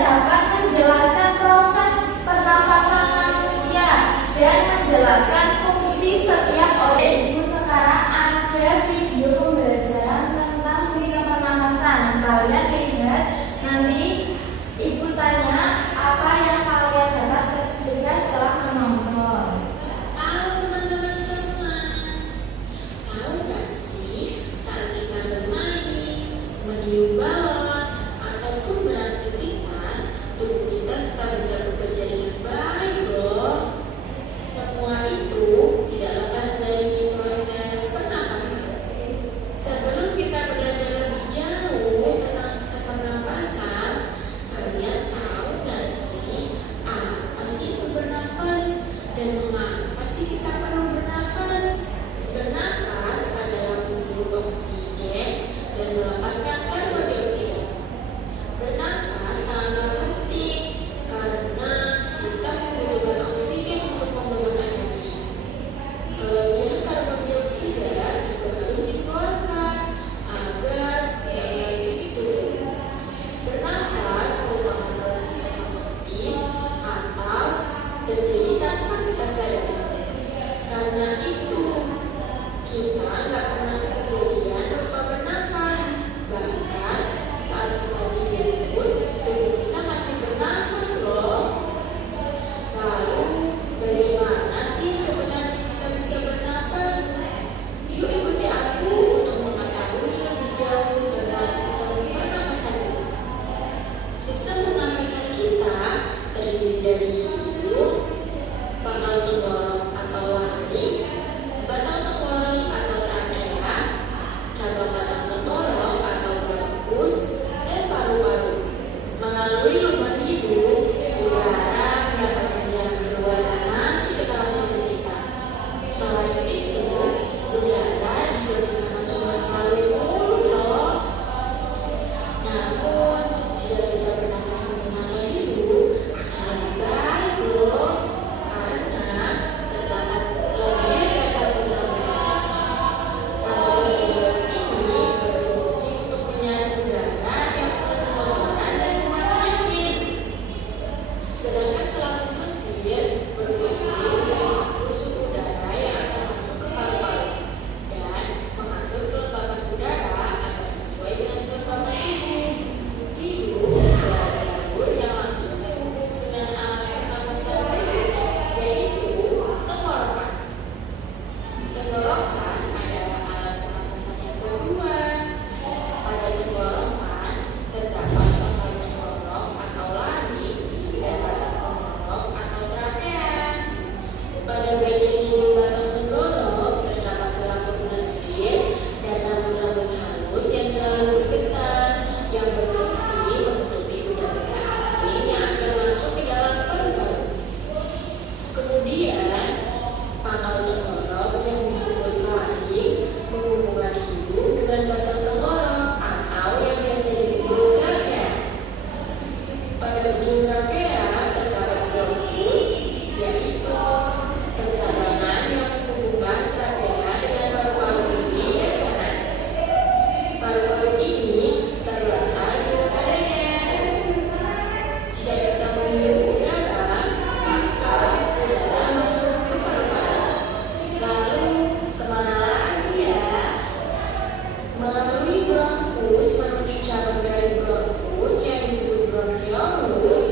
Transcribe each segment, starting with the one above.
dapat menjelaskan proses pernafasan manusia dan menjelaskan fungsi setiap organ. Ibu, sekarang ada video pembelajaran tentang sistem pernafasan. Kalian lihat, nanti Ibu tanya apa yang kalian dapat ketika setelah menonton. Halo teman-teman semua, tahu gak sih saat kita bermain, meniup balon, ataupun beraktivitas, tubuh kita tetap bisa bekerja dengan baik loh. Semua itu tidak lepas dari proses pernapasan. Sebelum kita belajar lebih jauh tentang sistem pernapasan, kalian tahu gak sih apa sih itu bernapas dan mengapa sih kita perlu bernafas? Bernapas adalah menghirup oksigen dan melepaskan karbon dioksida. Bernapas sangat penting karena kita membutuhkan oksigen untuk membentuk energi. Kelebihan karbon dioksida juga harus dikeluarkan agar tidak meracuni tubuh. Bernapas merupakan proses otomatis atau terjadi tanpa kita sadari. Karena itu, kita nggak pernah kejadian lupa bernafas. Bahkan saat kita tidur pun, tubuh kita masih bernafas loh. Lalu, bagaimana sih sebenarnya kita bisa bernafas? Yuk ikuti aku untuk mengetahui lebih jauh tentang sistem pernapasan kita. Sistem pernapasan kita terdiri dari hidung, pangkal tenggorok atau laring, batang tenggorok atau trakea, cabang batang tenggorok atau bronkus, dan paru-paru. Melalui lubang hidung, udara mendapatkan jalan keluar dan masuk ke dalam tubuh kita. Selain itu, udara juga bisa masuk melalui mulut loh. Namun, jika kita bernapas menggunakan hidung, akan lebih baik loh, karena terdapat lebih dari udara. Pembuluh udara ini berfungsi untuk menyaring udara yang penuh kotoran dan penyakit. Sedangkan selaput lendir berfungsi untuk suhu udara yang akan masuk ke paru-paru dan mengatur kelembapan udara agar sesuai dengan kelembapan tubuh. Hidung adalah jalur yang langsung terhubung dengan alat pernapasan berikutnya, yaitu tenggorokan. Tenggorokan adalah alat pernapasan yang kedua. Pada tenggorokan terdapat pangkal tenggorok atau laring dan batang tenggorok atau trakea. Pada bagian hidung batang tenggorok terdapat selaput lendir dan rambut-rambut halus yang selalu bergetar yang berfungsi menutupi udara asing yang akan masuk ke dalam paru-paru. Kemudian, pangkal tenggorok yang disebut laring menghubungkan hidung dengan batang tenggorok atau yang biasa disebut trakea. Pada ujung trakea terdapat bronkus, yaitu percabangan yang menghubungkan trakea dengan paru-paru kiri dan kanan. Paru-paru ini terletak di rongga dada. Jika kita menghirup udara, maka udara masuk ke paru-paru. Lalu kemana lagi ya? Melalui bronkus menuju cabang dari bronkus yang disebut bronkiolus,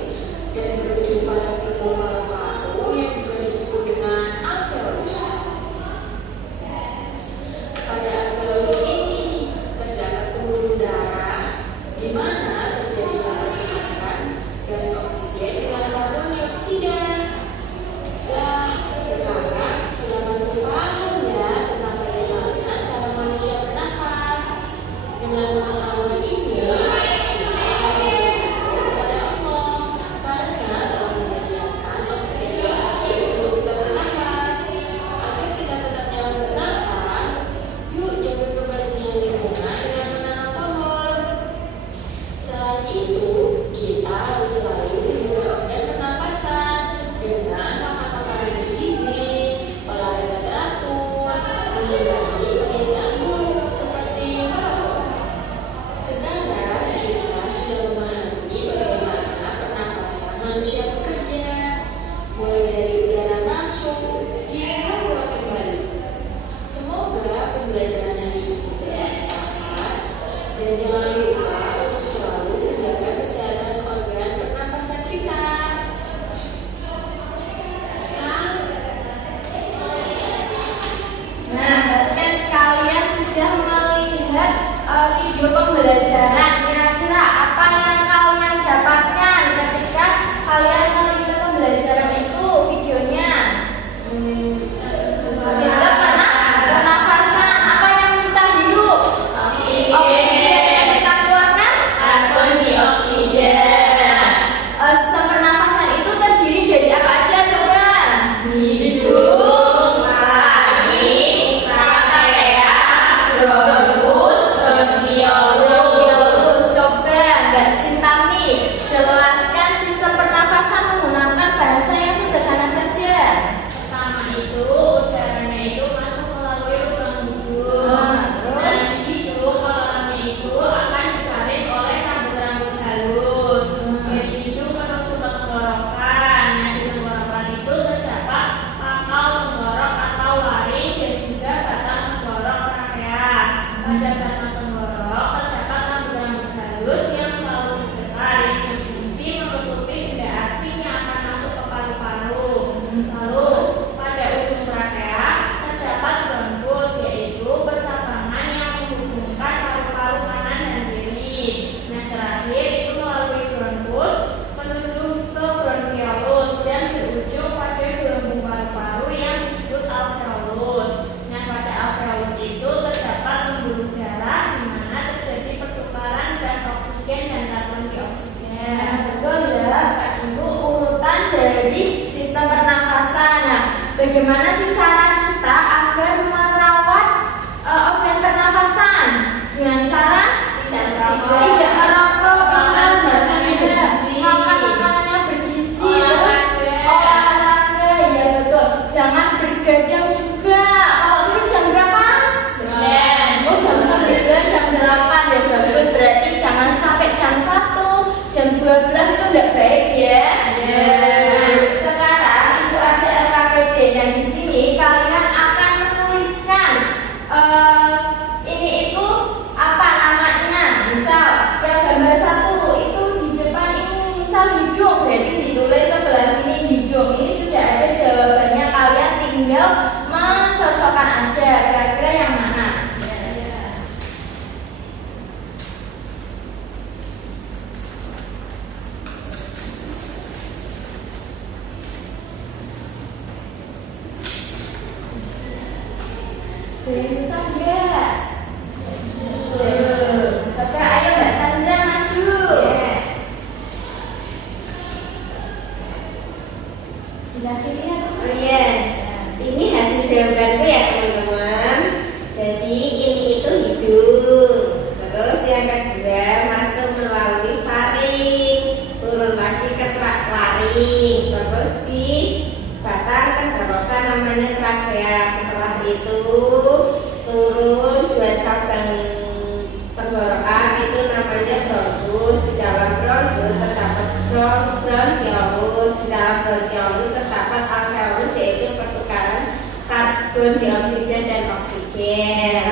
manusia bekerja, mulai dari udara masuk hingga keluar kembali. Semoga pembelajaran hari ini bermanfaat dan jangan lupa untuk selalu menjaga kesehatan organ pernapasan kita. Nah, berarti kan kalian sudah melihat video pembelajaran. Kira-kira apa yang kalian dapatkan ketika kalian melihat pembelajaran itu videonya? Sistem pernafasan. Apa yang kita hirup? Oksigen yang kita keluarkan? Karbon dioksida. Sistem pernafasan itu terdiri dari apa aja coba? Hidung, paru, trakea, bronkus, bronkiolus. Coba Mbak Cintami jelaskan sistem pernafasan menggunakan bahasa yang sederhana saja. Pertama itu udaranya itu masuk melalui lubang hidung. Terus? Dan hidung kotorannya itu akan disaring oleh rambut-rambut halus. Dari hidung menuju ke tenggorokan. Nah, di tenggorokan itu terdapat pangkal tenggorok atau laring dan juga batang tenggorok trakea. Pada batang tenggorok terdapat rambut-rambut halus yang selalu bergetar yang berfungsi menutupi benda asing yang akan masuk ke paru-paru. Lalu pada ujung trakea terdapat bronkus, yaitu percabangan yang menghubungkan paru-paru kanan dan kiri. Nah, terakhir itu melalui bronkus menuju ke bronkiolus dan berujung pada gelembung paru-paru yang disebut alveolus. Nah, pada alveolus itu terdapat pembuluh darah di mana terjadi pertukaran gas oksigen dan karbon dioksida. Betul ya, Kak Ibu, urutan dari sistem pernafasan. Nah, bagaimana sih cara kita agar merawat organ pernafasan? Dengan cara tidak merokok, makan makan makanan yang bergizi, terus olahraga, ya betul. Jangan bergadang juga. Kalau tidur jam berapa? Oh, jam 9, jam 8 ya bagus. Berarti jangan sampai jam 1, jam 12 itu enggak baik ya. Nah, sekarang itu ada LKPD dan di sini kalian akan menuliskan ini itu apa namanya. Misal yang gambar 1 itu di depan ini misal hidung, berarti ditulis sebelah sini hidung. Ini sudah ada jawabannya, kalian tinggal mencocokkan aja kira-kira yang mana. Boleh susah enggak? Coba ayo Mbak Chandra maju. Dikasih lihat. Oh iya, ini hasil jawabanku ya teman-teman. Jadi ini itu hidung. Terus yang kedua masuk melalui faring, turun lagi ke laring, terus di batang tenggorokan namanya trakea. Setelah itu turun 2 cabang tenggorokan itu namanya bronkus. Di dalam bronkus terdapat bronkiolus. Di dalam bronkiolus terdapat alveolus, yaitu pertukaran karbon dioksida dan oksigen.